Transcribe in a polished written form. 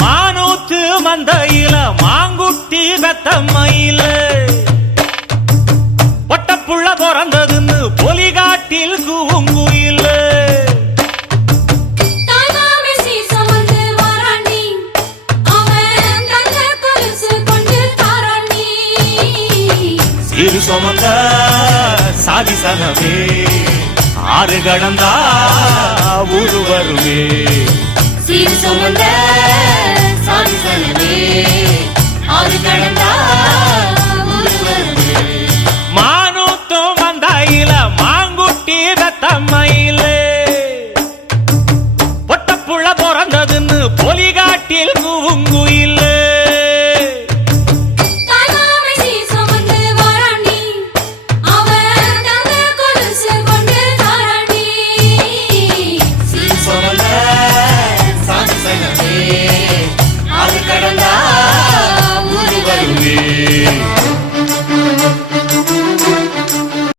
மானூத்து மந்தையில மாங்குட்டி வெத்தம்மையில ஒட்டப்புள்ள பிறந்ததுன்னு பொலிகாட்டில் கூங்குயில சிறு சுமந்த சாதி சனவே ஆறு கடந்தா ஊரு வருவே சிறு சுமந்த சாதி சனவே ஆறு கடந்தா ஊரு வருவே மானூத்தும் மந்தாயில மாங்குட்டி வெத்தம்மையில ஒட்டப்புள்ள பிறந்ததுன்னு பொலிகாட்டில் கூங்குயில கடந்தா ஊரு வருவே